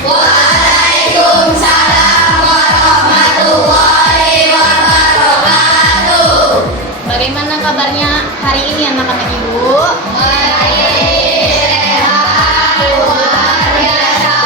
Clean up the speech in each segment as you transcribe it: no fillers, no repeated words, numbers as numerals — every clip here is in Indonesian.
Waalaikumsalam warahmatullahi wabarakatuh. Bagaimana kabarnya hari ini anak-anak ibu? Baik, sehat, luar biasa.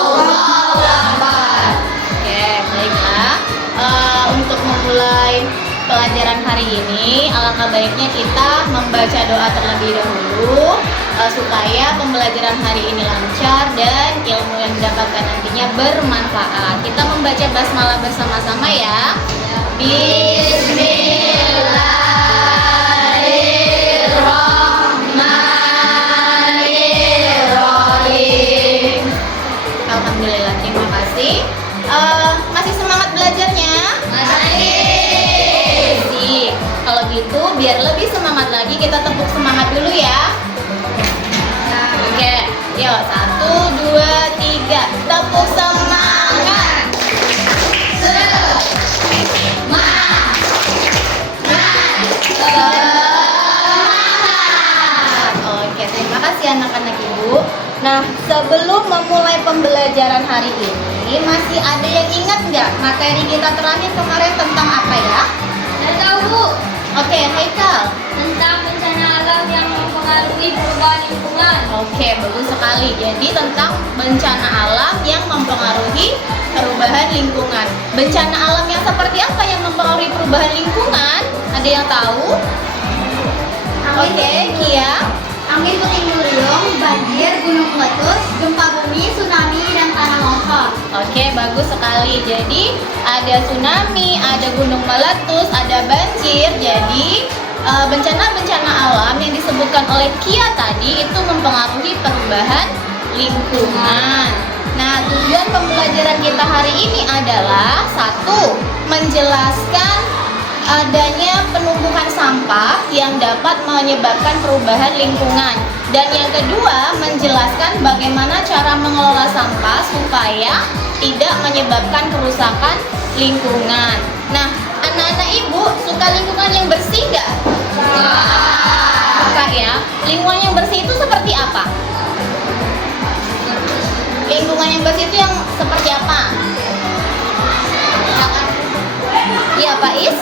Allahu Akbar. Oke, baiklah. Untuk memulai pelajaran hari ini, alangkah baiknya kita membaca doa terlebih dahulu supaya pembelajaran hari ini lancar dan ilmu yang didapatkan nantinya bermanfaat. Kita membaca basmalah bersama-sama ya. Bismillahirrahmanirrahim. Alhamdulillah, terima kasih. Masih semangat belajarnya? Masih. Sip. Kalau gitu, biar lebih semangat lagi, kita tepuk semangat dulu ya. Oke, yuk 1, 2, 3, tepuk semangat. Oke, terima kasih anak-anak ibu. Nah, sebelum memulai pembelajaran hari ini, masih ada yang ingat nggak materi kita terakhir kemarin tentang apa ya? Saya tahu, Bu, Oke, Haikal. tentang bencana alam yang mempengaruhi perubahan lingkungan. Oke, bagus sekali. Jadi tentang bencana alam yang mempengaruhi perubahan lingkungan. Bencana alam yang seperti apa yang mempengaruhi perubahan lingkungan? Ada yang tahu? Oke, Kia. Angin puting beliung, banjir, gunung meletus, gempa bumi, tsunami, dan tanah longsor. Oke, bagus sekali. Jadi ada tsunami, ada gunung meletus, ada banjir. Jadi bencana-bencana alam yang disebutkan oleh Kia tadi itu mempengaruhi perubahan lingkungan. Nah, tujuan pembelajaran kita hari ini adalah satu, menjelaskan adanya penumbuhan sampah yang dapat menyebabkan perubahan lingkungan. Dan yang kedua, menjelaskan bagaimana cara mengelola sampah supaya tidak menyebabkan kerusakan lingkungan. Nah, anak-anak ibu suka lingkungan yang bersih nggak? Suka ya. Lingkungan yang bersih itu seperti apa? Lingkungan yang bersih itu yang seperti apa? Iya, Pak Is?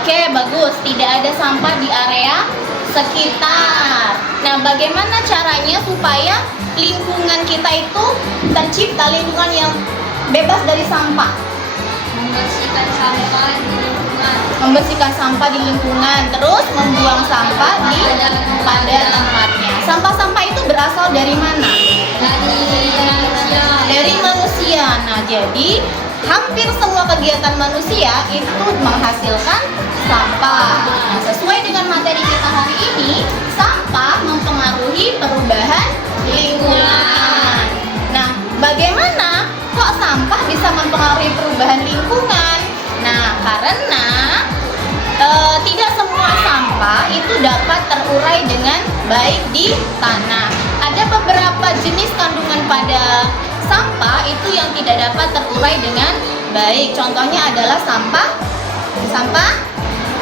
Oke, bagus. Tidak ada sampah di area sekitar. Nah, bagaimana caranya supaya lingkungan kita itu tercipta lingkungan yang bebas dari sampah? Membersihkan sampah di lingkungan. Membersihkan sampah di lingkungan, terus membuang sampah pada tempatnya. Sampah-sampah itu berasal dari mana? Dari manusia. Dari manusia. Nah, jadi hampir semua kegiatan manusia itu menghasilkan sampah. Nah, sesuai dengan materi kita hari ini, sampah mempengaruhi perubahan lingkungan. Nah, bagaimana kok sampah bisa mempengaruhi perubahan lingkungan? Nah, karena tidak semua sampah itu dapat terurai dengan baik di tanah. Ada beberapa jenis kandungan pada sampah itu yang tidak dapat terurai dengan baik. Contohnya adalah sampah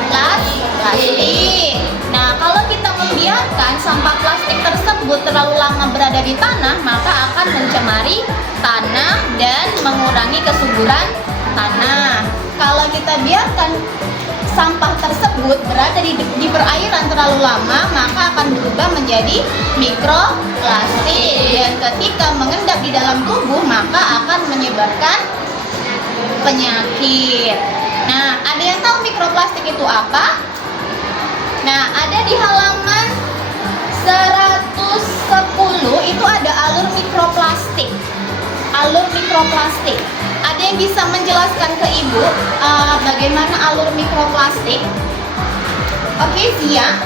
plastik. Nah, kalau kita membiarkan sampah plastik tersebut terlalu lama berada di tanah, maka akan mencemari tanah dan mengurangi kesuburan tanah. Kalau kita biarkan sampah tersebut berada di perairan terlalu lama, maka akan berubah menjadi mikroplastik, dan ketika mengendap di dalam tubuh maka akan menyebabkan penyakit. Nah, ada yang tahu mikroplastik itu apa? Nah, ada di halaman 110 itu ada alur mikroplastik. Alur mikroplastik. Ada yang bisa menjelaskan ke ibu bagaimana alur mikroplastik? Oke, Zia.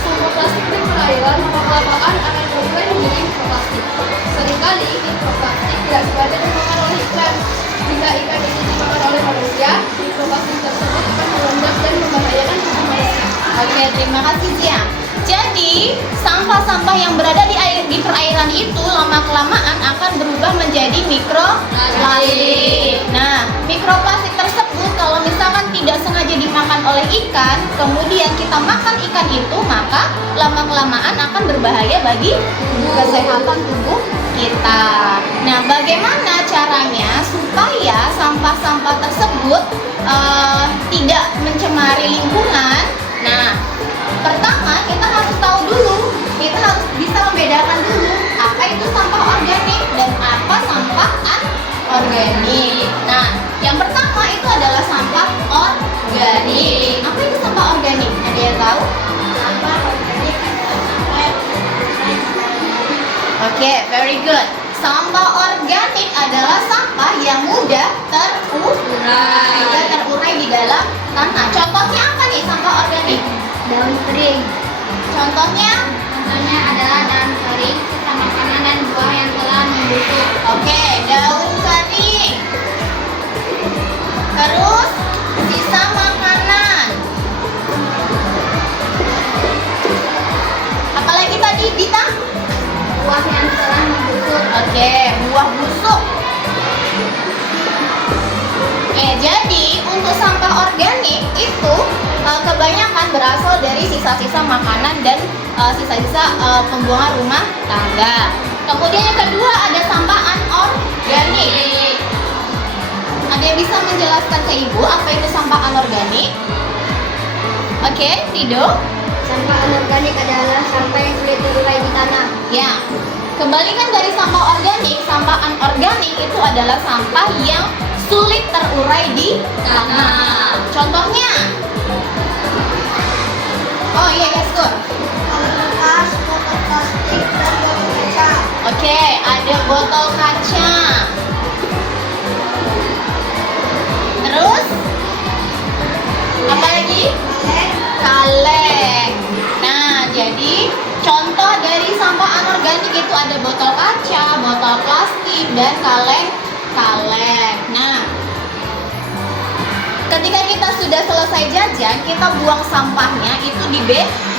Sampah plastik di perairan atau kelapaan akan berurai menjadi mikroplastik. Seringkali mikroplastik tidak sengaja dimakan oleh ikan. Jika ikan itu dimakan oleh manusia, mikroplastik tersebut akan mengendap dan membahayakan tubuh manusia. Oke, terima kasih Zia. Jadi, sampah-sampah yang berada di perairan itu lama-kelamaan akan berubah menjadi mikroplastik. Nah, mikroplastik tersebut kalau misalkan tidak sengaja dimakan oleh ikan, kemudian kita makan ikan itu, maka lama-kelamaan akan berbahaya bagi kesehatan tubuh kita. Nah, bagaimana caranya supaya sampah-sampah tersebut tidak mencemari lingkungan? Nah, pertama kita harus tahu dulu, kita harus bisa membedakan dulu apa itu sampah organik dan apa sampah anorganik. Nah, yang pertama itu adalah sampah organik. Apa itu sampah organik? Ada yang tahu? Sampah organik Oke, very good. Sampah organik adalah sampah yang mudah terurai di dalam tanah. Contohnya apa nih sampah organik? Daun kering. Contohnya Adalah daun kering, sisa makanan dan buah yang telah membusuk. Oke, daun kering. Terus sisa makanan. Apalagi tadi Dita? Buah yang telah membusuk. Oke, buah busuk. Jadi untuk sampah organik itu kebanyakan berasal dari sisa-sisa makanan dan sisa-sisa pembuangan rumah tangga. Kemudian yang kedua ada sampah anorganik. Ada yang bisa menjelaskan ke Ibu apa itu sampah anorganik? Oke, Rido? Sampah anorganik adalah sampah yang sulit terurai di tanah. Ya. Kebalikan dari sampah anorganik itu adalah sampah yang sulit terurai di tanah. Contohnya? Oh iya, Gaskur. Kertas, botol plastik, dan botol kaca. Oke, ada botol kaca. Terus? Apa lagi? Kaleng. Nah, jadi contoh dari sampah anorganik itu ada botol kaca, botol plastik, dan kaleng. Nah, ketika kita sudah selesai jajan, kita buang sampahnya itu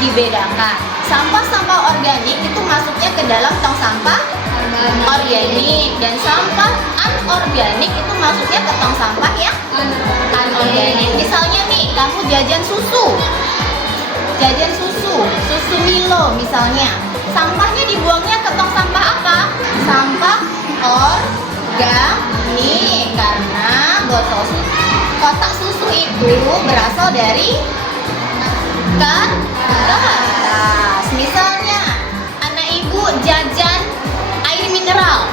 dibedakan. Sampah-sampah organik itu masuknya ke dalam tong sampah organik, dan sampah anorganik itu masuknya ke tong sampah yang anorganik. Misalnya nih, kamu jajan susu Milo misalnya, sampahnya dibuangnya ke tong sampah apa? Sampah organik, karena kotak susu itu berasal dari kertas. Misalnya anak ibu jajan air mineral,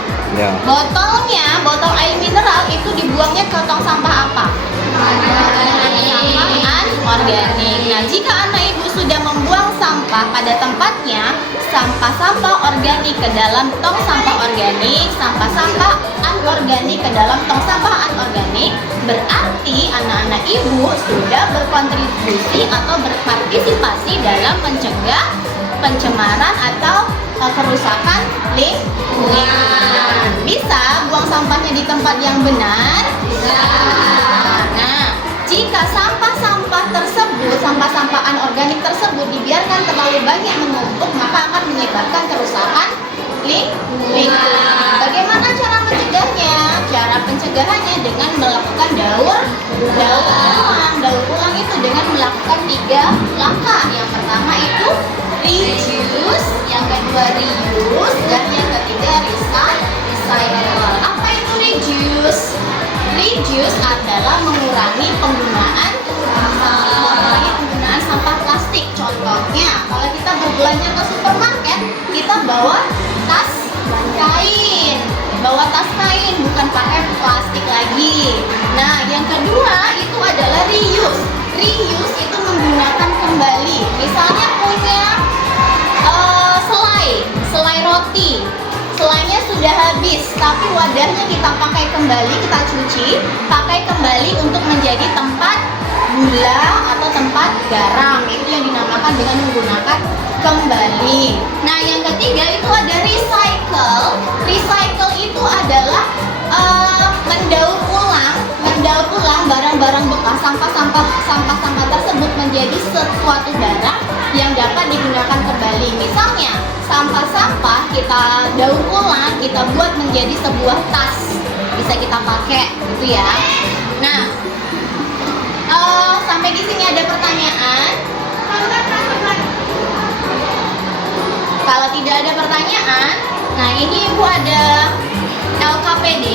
botol air mineral itu dibuangnya ke tong sampah apa? Anorganik. Nah, jika anak ibu sudah membuang sampah pada tempatnya, sampah-sampah organik ke dalam tong sampah organik, sampah-sampah anorganik ke dalam tong sampah anorganik, berarti anak-anak ibu sudah berkontribusi atau berpartisipasi dalam mencegah pencemaran atau kerusakan lingkungan. Bisa buang sampahnya di tempat yang benar? Bisa. Nah, jika sampah-sampah anorganik tersebut dibiarkan terlalu banyak menumpuk, maka akan menyebabkan kerusakan lingkungan. Bagaimana cara mencegahnya? Cara pencegahannya dengan melakukan daur ulang itu dengan melakukan 3 langkah. Yang pertama itu reduce, yang kedua reuse, dan yang ketiga recycle. Apa itu reduce? Reduce adalah mengurangi penggunaan sampah plastik. Contohnya, kalau kita berbelanja ke supermarket, kita bawa tas kain, bukan pakai plastik lagi. Nah, yang kedua itu adalah reuse. Reuse itu menggunakan kembali. Misalnya punya selai roti, selainya sudah habis, tapi wadahnya kita pakai kembali, kita cuci, pakai kembali untuk menjadi tempat gula atau tempat garam. Itu yang dinamakan dengan menggunakan kembali. Nah, yang ketiga itu ada recycle. Recycle itu adalah mendaur ulang barang-barang bekas, sampah-sampah tersebut menjadi suatu barang yang dapat digunakan kembali. Misalnya, sampah-sampah kita daur ulang, kita buat menjadi sebuah tas. Bisa kita pakai, gitu ya. Nah, sampai di sini ada pertanyaan? Kalau tidak ada pertanyaan, nah ini Ibu ada LKPD.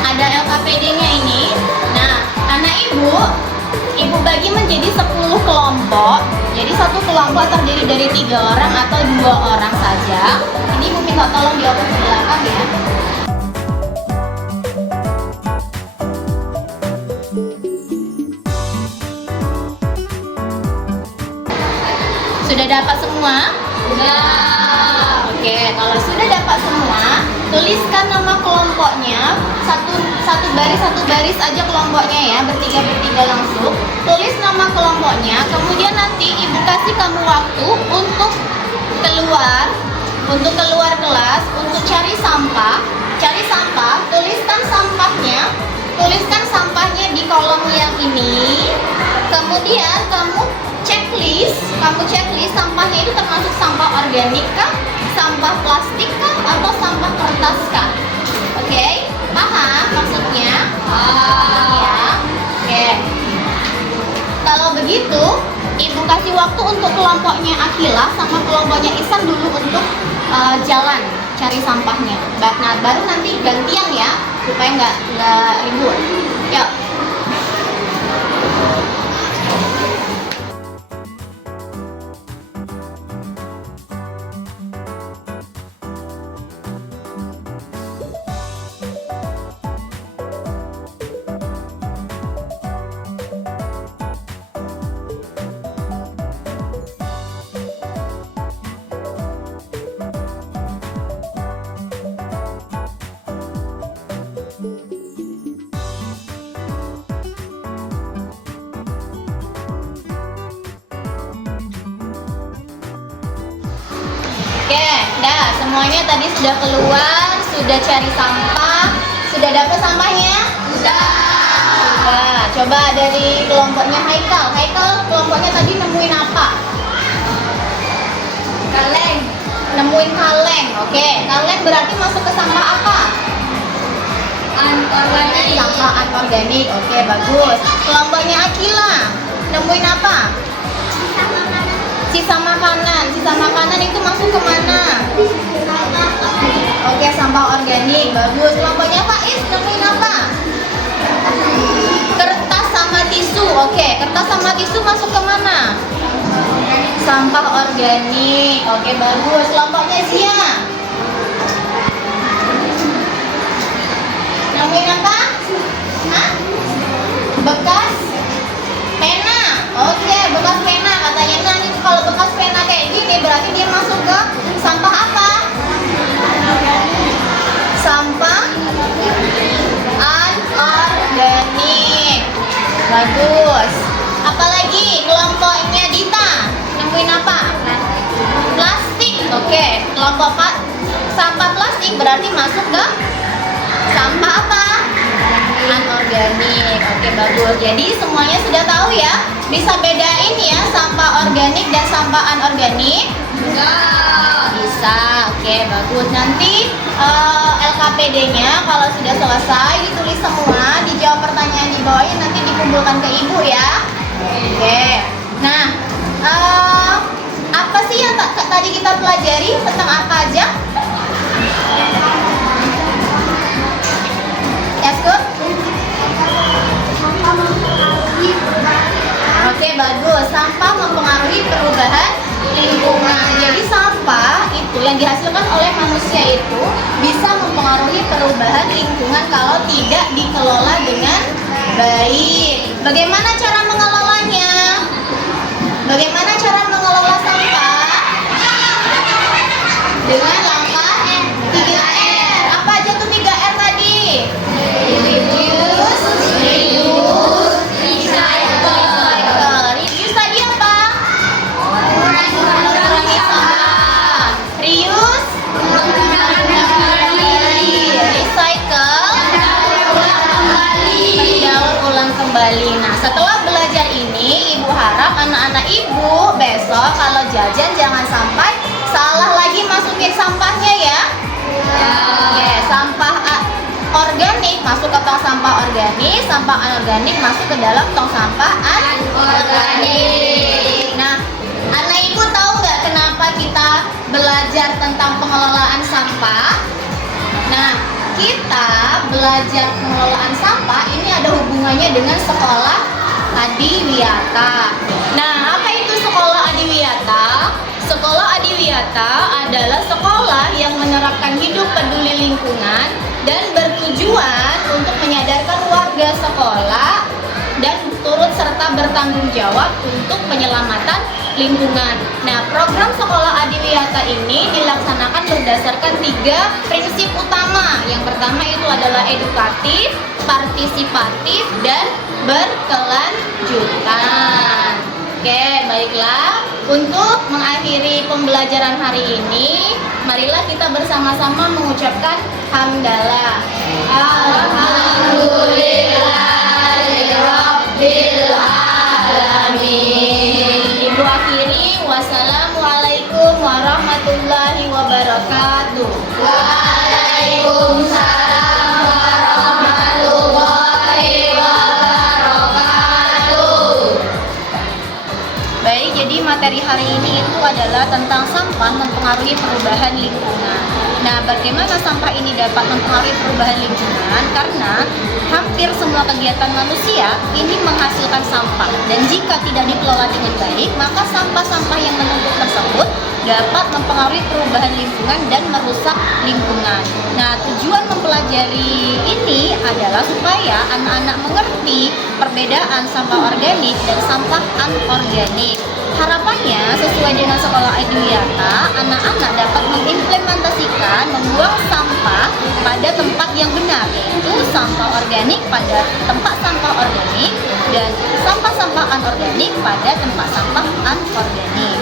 Ada LKPD-nya ini. Nah, anak Ibu bagi menjadi 10 kelompok. Jadi satu kelompok terdiri dari 3 orang atau 2 orang saja. Ini Ibu minta tolong di open ke belakang ya. Sudah dapat semua? Sudah. Oke, kalau sudah dapat semua, tuliskan nama kelompoknya satu baris aja kelompoknya ya, bertiga langsung. Tulis nama kelompoknya, kemudian nanti Ibu kasih kamu waktu untuk keluar kelas, untuk cari sampah, tuliskan sampahnya di kolom yang ini. Kemudian kamu checklist sampahnya itu termasuk sampah organik kah, sampah plastik kah, atau sampah kertas kah? Oke, paham maksudnya? Ya. Oke. Kalau begitu, Ibu kasih waktu untuk kelompoknya Akila sama kelompoknya Isan dulu untuk jalan cari sampahnya. Nah, baru nanti gantian ya, supaya nggak ribut. Yuk. Oke, dah semuanya tadi sudah keluar, sudah cari sampah, sudah dapat sampahnya? Sudah. Sudah. Coba dari kelompoknya Haikal. Haikal kelompoknya tadi nemuin apa? Kaleng. Nemuin kaleng. Oke, kaleng berarti masuk ke sampah apa? Anorganik. Sampah anorganik. Oke, bagus. Kelompoknya Akila nemuin apa? Sisa makanan. Sisa makanan itu masuk ke mana? Oke, sampah organik. Bagus. Kelompoknya Faiz nemuin apa? Kertas sama tisu. Oke, kertas sama tisu masuk ke mana? Sampah organik. Oke, bagus. Kelompoknya Zia nemuin apa? Hah? Bekas pena. Oke, bekas pena. Katanya nanti kalau bekas pena kayak gini berarti dia masuk ke sampah apa? Sampah anorganik. Bagus. Apalagi kelompoknya Dita nemuin apa? Plastik. Oke, kelompok sampah plastik berarti masuk ke sampah apa? Anorganik. Oke, bagus. Jadi semuanya sudah tahu ya? Bisa bedain ya sampah organik dan sampah anorganik? Bisa. Oke, bagus. Nanti LKPD-nya kalau sudah selesai ditulis semua, dijawab pertanyaan di bawahnya, nanti dikumpulkan ke Ibu ya. Oke. Nah, apa sih yang tadi kita pelajari, tentang apa aja? Yes, good? Oke, bagus. Sampah mempengaruhi perubahan lingkungan. Jadi sampah itu yang dihasilkan oleh manusia itu bisa mempengaruhi perubahan lingkungan kalau tidak dikelola dengan baik. Bagaimana cara mengelolanya? Bagaimana cara mengelola sampah? Dengan langkah 3R. Apa aja tuh 3R tadi? Reduce, recycle. Reduce tadi apa? Mengurangi sampah. Reuse, mendaur ulang kembali. Nah, setelah belajar ini, Ibu harap anak-anak Ibu besok kalau jajan jangan sampai salah lagi masukin sampahnya ya. Oke, sampah organik masuk ke tong sampah organik, sampah anorganik masuk ke dalam tong sampah anorganik. Nah, anak Ibu tahu nggak kenapa kita belajar tentang pengelolaan sampah? Nah, kita belajar pengelolaan sampah ini ada hubungannya dengan sekolah Adiwiyata. Nah, apa itu sekolah Adiwiyata? Sekolah Adiwiyata adalah sekolah yang menerapkan hidup peduli lingkungan dan bertujuan untuk menyadarkan warga sekolah dan turut serta bertanggung jawab untuk penyelamatan lingkungan. Nah, program sekolah Adiwiyata ini dilaksanakan berdasarkan 3 prinsip utama. Yang pertama itu adalah edukatif, partisipatif, dan berkelanjutan. Oke, baiklah. Untuk mengakhiri pembelajaran hari ini, marilah kita bersama-sama mengucapkan hamdalah. Alhamdulillahirabbil alamin. Ibu akhiri, wassalamualaikum warahmatullahi wabarakatuh. Waalaikumsalam warahmatullahi wabarakatuh. Baik, jadi materi hari ini itu adalah tentang sampah mempengaruhi perubahan lingkungan. Nah, bagaimana sampah ini dapat mempengaruhi perubahan lingkungan? Karena hampir semua kegiatan manusia ini menghasilkan sampah, dan jika tidak dikelola dengan baik, maka sampah-sampah yang menumpuk tersebut dapat mempengaruhi perubahan lingkungan dan merusak lingkungan. Nah, tujuan mempelajari ini adalah supaya anak-anak mengerti perbedaan sampah organik dan sampah anorganik. Harapannya, sesuai dengan sekolah Adiwiyata, anak-anak dapat mengimplementasikan membuang sampah pada tempat yang benar, yaitu sampah organik pada tempat sampah organik dan sampah-sampah anorganik pada tempat sampah anorganik.